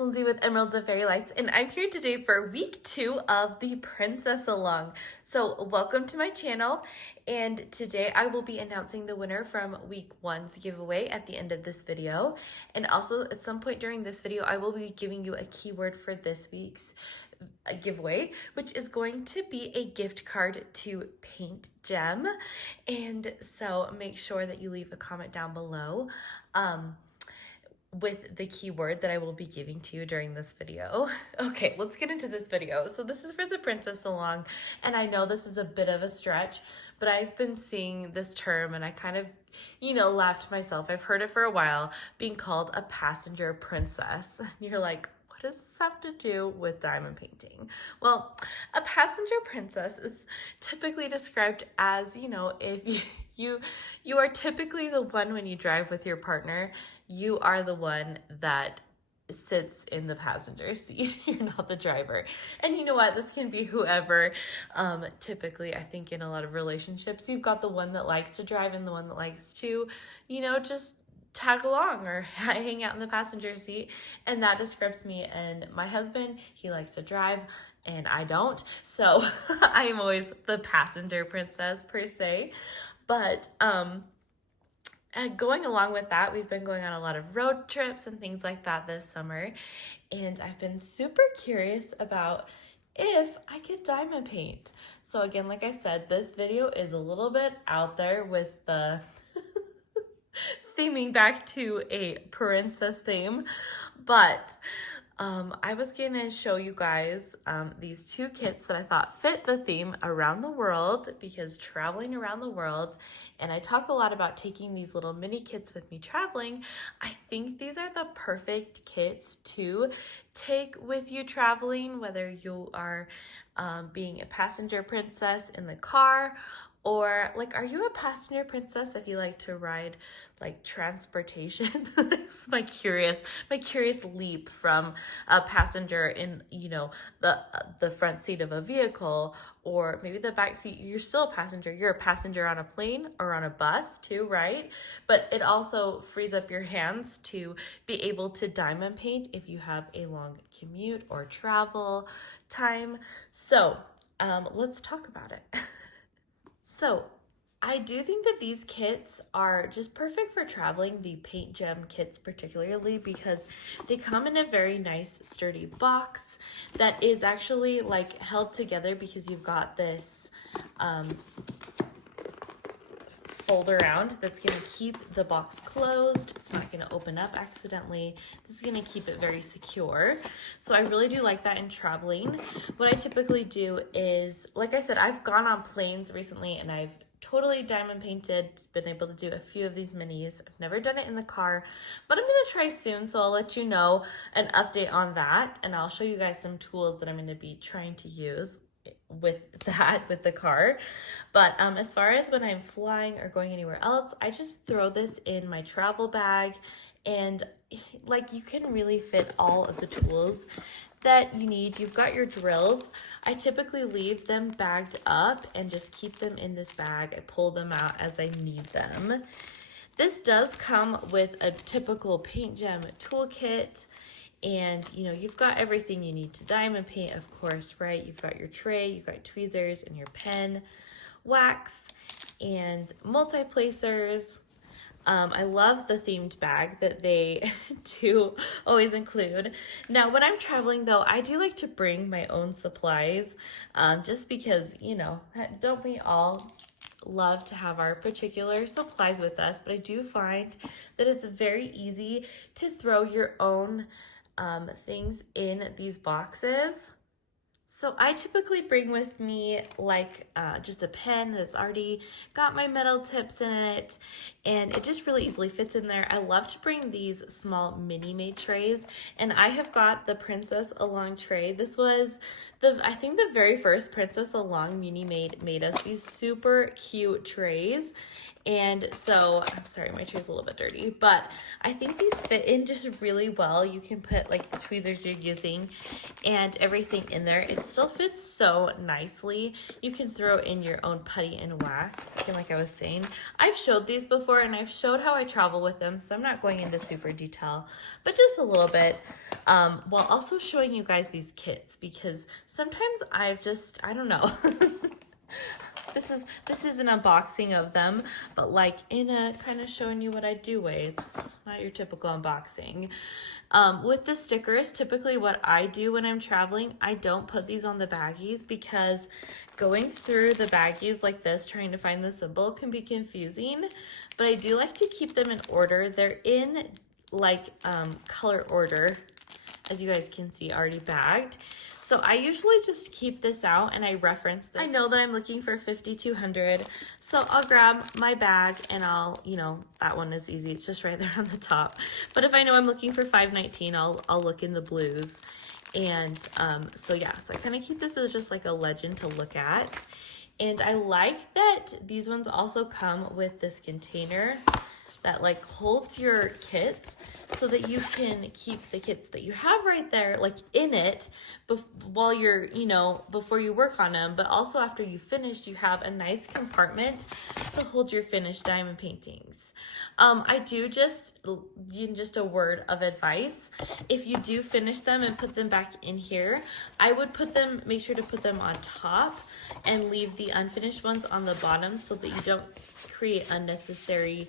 Lindsay with Emeralds of Fairy Lights, and I'm here today for week 2 of the Princess Along. So welcome to my channel, and today I will be announcing the winner from week 1's giveaway at the end of this video. And also at some point during this video, I will be giving you a keyword for this week's giveaway, which is going to be a gift card to Paintgem. And so make sure that you leave a comment down below with the keyword that I will be giving to you during this video. Okay, let's get into this video. So this is for the Princess Along, and I know this is a bit of a stretch, but I've been seeing this term and I kind of, laughed to myself. I've heard it for a while, being called a passenger princess. You're like, what does this have to do with diamond painting? Well, a passenger princess is typically described as, if you are typically the one when you drive with your partner, you are the one that sits in the passenger seat. You're not the driver. And you know what? This can be whoever. Typically, I think in a lot of relationships, you've got the one that likes to drive and the one that likes to, just tag along or hang out in the passenger seat. And that describes me and my husband. He likes to drive and I don't. So I am always the passenger princess per se. But going along with that, we've been going on a lot of road trips and things like that this summer. And I've been super curious about if I could diamond paint. So again, like I said, this video is a little bit out there with the theming back to a princess theme, but I was gonna show you guys these 2 kits that I thought fit the theme around the world, because traveling around the world, and I talk a lot about taking these little mini kits with me traveling. I think these are the perfect kits to take with you traveling, whether you are being a passenger princess in the car, or like, are you a passenger princess if you like to ride like transportation? It's my curious leap from a passenger in, the front seat of a vehicle, or maybe the back seat. You're still a passenger. You're a passenger on a plane or on a bus too, right? But it also frees up your hands to be able to diamond paint if you have a long commute or travel time. So let's talk about it. So I do think that these kits are just perfect for traveling, the Paintgem kits particularly, because they come in a very nice sturdy box that is actually like held together, because you've got this fold around that's going to keep the box closed. It's not going to open up accidentally. This is going to keep it very secure. So I really do like that in traveling. What I typically do is, like I said, I've gone on planes recently and I've totally diamond painted, been able to do a few of these minis. I've never done it in the car, but I'm going to try soon. So I'll let you know an update on that. And I'll show you guys some tools that I'm going to be trying to use with the car. But as far as when I'm flying or going anywhere else, I just throw this in my travel bag, and like, you can really fit all of the tools that you need. You've got your drills. I typically leave them bagged up and just keep them in this bag. I pull them out as I need them. This does come with a typical Paintgem toolkit. And, you've got everything you need to diamond paint, of course, right? You've got your tray, you've got tweezers and your pen, wax, and multi-placers. I love the themed bag that they do always include. Now, when I'm traveling, though, I do like to bring my own supplies, just because, don't we all love to have our particular supplies with us? But I do find that it's very easy to throw your own things in these boxes. So I typically bring with me like just a pen that's already got my metal tips in it, and it just really easily fits in there. I love to bring these small mini made trays, and I have got the Princess Along tray. This was I think the very first Princess Along mini made us these super cute trays. And so, I'm sorry, my tray's a little bit dirty, but I think these fit in just really well. You can put like the tweezers you're using and everything in there. It it still fits so nicely. You can throw in your own putty and wax. Again, like I was saying, I've showed these before and I've showed how I travel with them, so I'm not going into super detail, but just a little bit, while also showing you guys these kits, because sometimes I don't know. This is an unboxing of them, but like in a kind of showing you what I do way. It's not your typical unboxing. With the stickers, typically what I do when I'm traveling, I don't put these on the baggies because going through the baggies like this, trying to find the symbol can be confusing, but I do like to keep them in order. They're in like color order, as you guys can see, already bagged. So I usually just keep this out and I reference this. I know that I'm looking for 5,200. So I'll grab my bag and I'll, that one is easy. It's just right there on the top. But if I know I'm looking for 519, I'll look in the blues. And so yeah, so I kind of keep this as just like a legend to look at. And I like that these ones also come with this container that like holds your kit so that you can keep the kits that you have right there like in it while you're, before you work on them, but also after you finished, you have a nice compartment to hold your finished diamond paintings. I do just a word of advice. If you do finish them and put them back in here, I would make sure to put them on top and leave the unfinished ones on the bottom so that you don't create unnecessary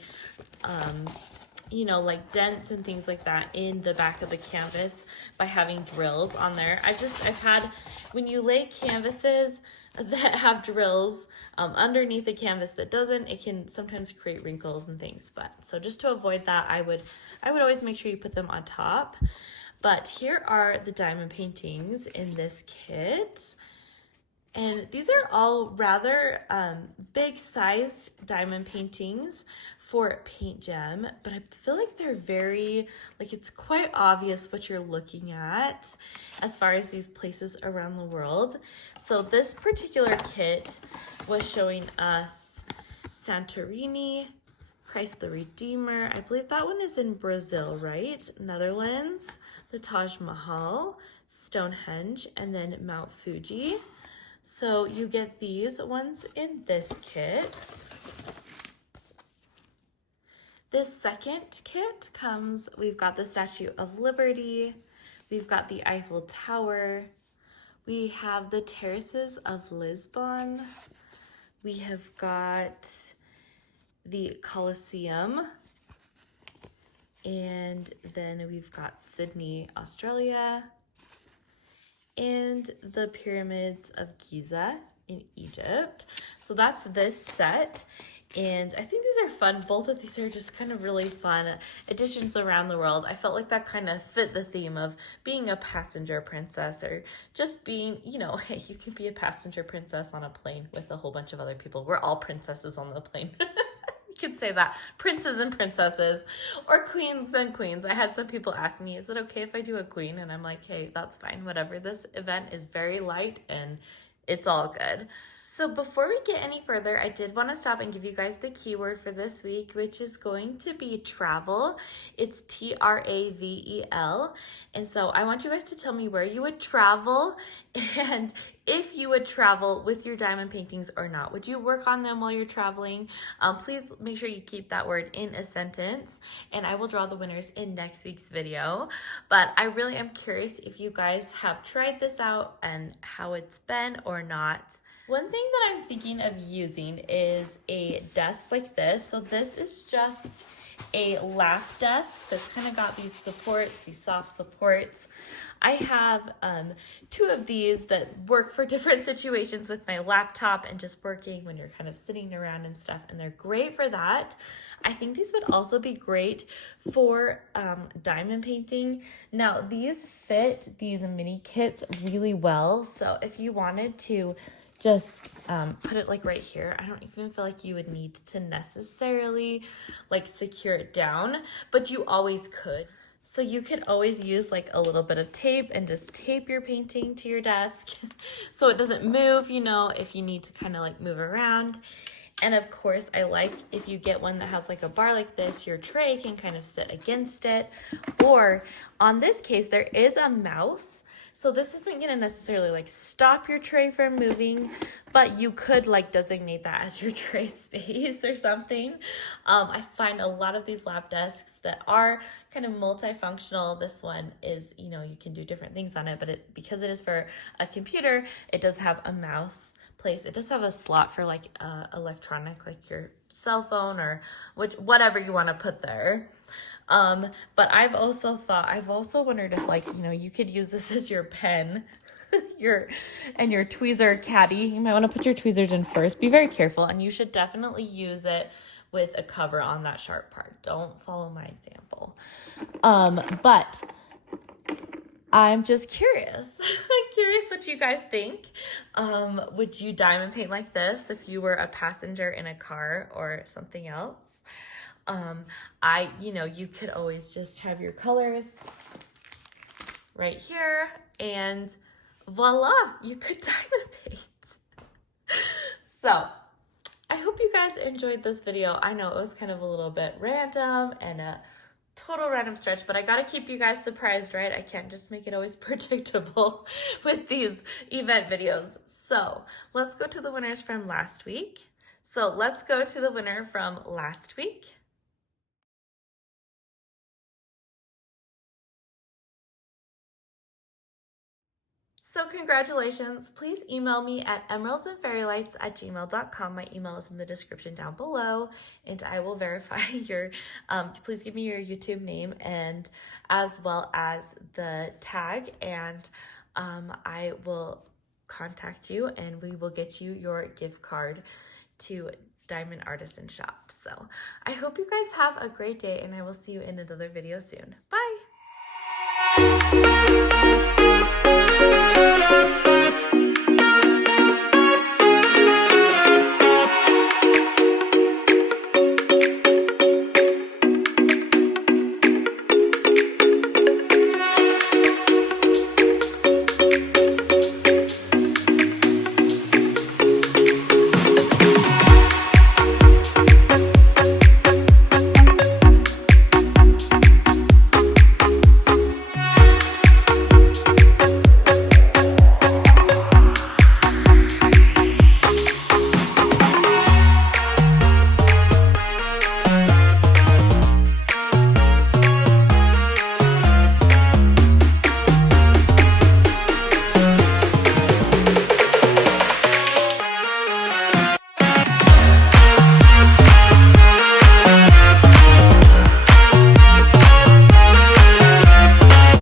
like dents and things like that in the back of the canvas by having drills on there. I've had, when you lay canvases that have drills underneath the canvas that doesn't, it can sometimes create wrinkles and things. But so just to avoid that, I would always make sure you put them on top. But here are the diamond paintings in this kit. And these are all rather big sized diamond paintings for Paintgem, but I feel like they're very, it's quite obvious what you're looking at as far as these places around the world. So this particular kit was showing us Santorini, Christ the Redeemer. I believe that one is in Brazil, right? Netherlands, the Taj Mahal, Stonehenge, and then Mount Fuji. So you get these ones in this kit. This second kit we've got the Statue of Liberty, we've got the Eiffel Tower, we have the Terraces of Lisbon, we have got the Colosseum, and then we've got Sydney, Australia, and the Pyramids of Giza in Egypt. So that's this set, and I think these are fun. Both of these are just kind of really fun additions around the world. I felt like that kind of fit the theme of being a passenger princess, or just being, hey, you can be a passenger princess on a plane with a whole bunch of other people. We're all princesses on the plane. Could say that, princes and princesses, or queens and queens. I had some people ask me, is it okay if I do a queen? And I'm like, hey, that's fine, whatever. This event is very light and it's all good. So before we get any further, I did want to stop and give you guys the keyword for this week, which is going to be travel. It's TRAVEL. And so I want you guys to tell me where you would travel and if you would travel with your diamond paintings or not. Would you work on them while you're traveling? Please make sure you keep that word in a sentence, and I will draw the winners in next week's video. But I really am curious if you guys have tried this out and how it's been or not. One thing that I'm thinking of using is a desk like this. So this is just a lap desk that's kind of got these supports, these soft supports. I have 2 of these that work for different situations with my laptop and just working when you're kind of sitting around and stuff, and they're great for that. I think these would also be great for diamond painting. Now, these fit these mini kits really well, so if you wanted to just put it like right here, I don't even feel like you would need to necessarily like secure it down, but you always could. So you could always use like a little bit of tape and just tape your painting to your desk so it doesn't move, if you need to kind of like move around. And of course, I like if you get one that has like a bar like this, your tray can kind of sit against it. Or on this case, there is a mouse. So this isn't going to necessarily like stop your tray from moving, but you could like designate that as your tray space or something. I find a lot of these lab desks that are kind of multifunctional. This one is, you know, you can do different things on it, but because it is for a computer, it does have a mouse place. It does have a slot for like electronic, like your cell phone or whatever you want to put there. But I've also wondered if, like, you know, you could use this as your pen, your tweezer caddy. You might want to put your tweezers in first. Be very careful, and you should definitely use it with a cover on that sharp part. Don't follow my example. But I'm just curious. I'm curious what you guys think. Would you diamond paint like this if you were a passenger in a car or something else? You know, you could always just have your colors right here and voila, you could diamond paint. So I hope you guys enjoyed this video. I know it was kind of a little bit random and a total random stretch, but I gotta keep you guys surprised, right? I can't just make it always predictable with these event videos. So let's go to the winners from last week. So congratulations. Please email me at emeraldsandfairylights@gmail.com. My email is in the description down below, and I will verify your, please give me your YouTube name and as well as the tag, and I will contact you and we will get you your gift card to Diamond Artisan Shop. So I hope you guys have a great day, and I will see you in another video soon. Bye!